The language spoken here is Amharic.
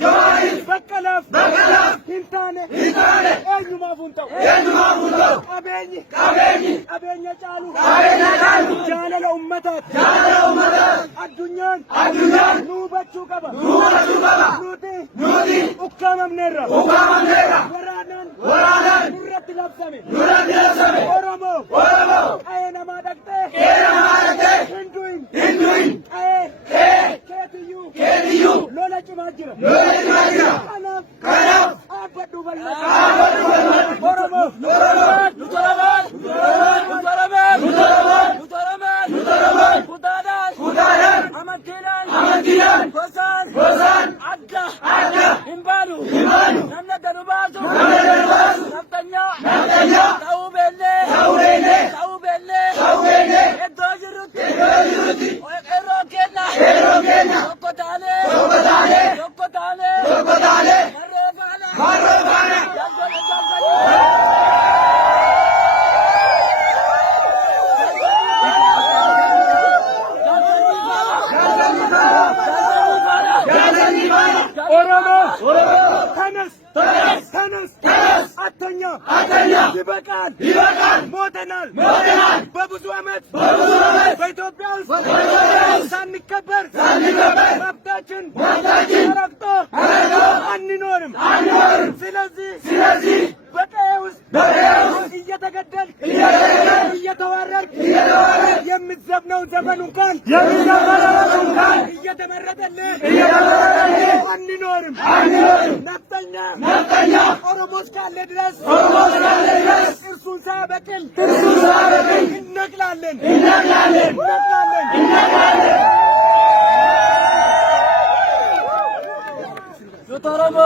Jawaarif Baqqalaaf Hintaane eenyumaaf hin ta'u qabeenya caalu jaalala ummataati addunyaan nu hubachuu qaba nuti ukkaamamneerra waraanaan nurratti labsame Oromoo qa'ee namaa dhaqxee hindu'in qa'ee keetiyyuu lola cimaa jira kanaaf dhaabbadhu bal'ata Oromoof kutaadhaan amantiidhaan gosaan adda hin baanu namni adda nu baasu naftanyaa ta'uu beellee iddoo jirrutti qeerroo kenna tokko taanee marroo faana Oromoo ተነስ አተኛ ይበቃል ሞተናል በብዙ ዓመት በኢትዮጵያ ውስጥ ሳንከበር መብታችን ተረግጦ አንኖርም ስለዚህ በቀዬ ውስጥ እየተገደልክ እየተዋረድክ የምትዘፍነውን ዘፈን እንኳን እየተመረጠልህ አንኖርም ነፍጠኛ ኦሮሞ እስካለ ድረስ እርሱን ሳያበቅል እነቅላለን ዩት ኦሮሞ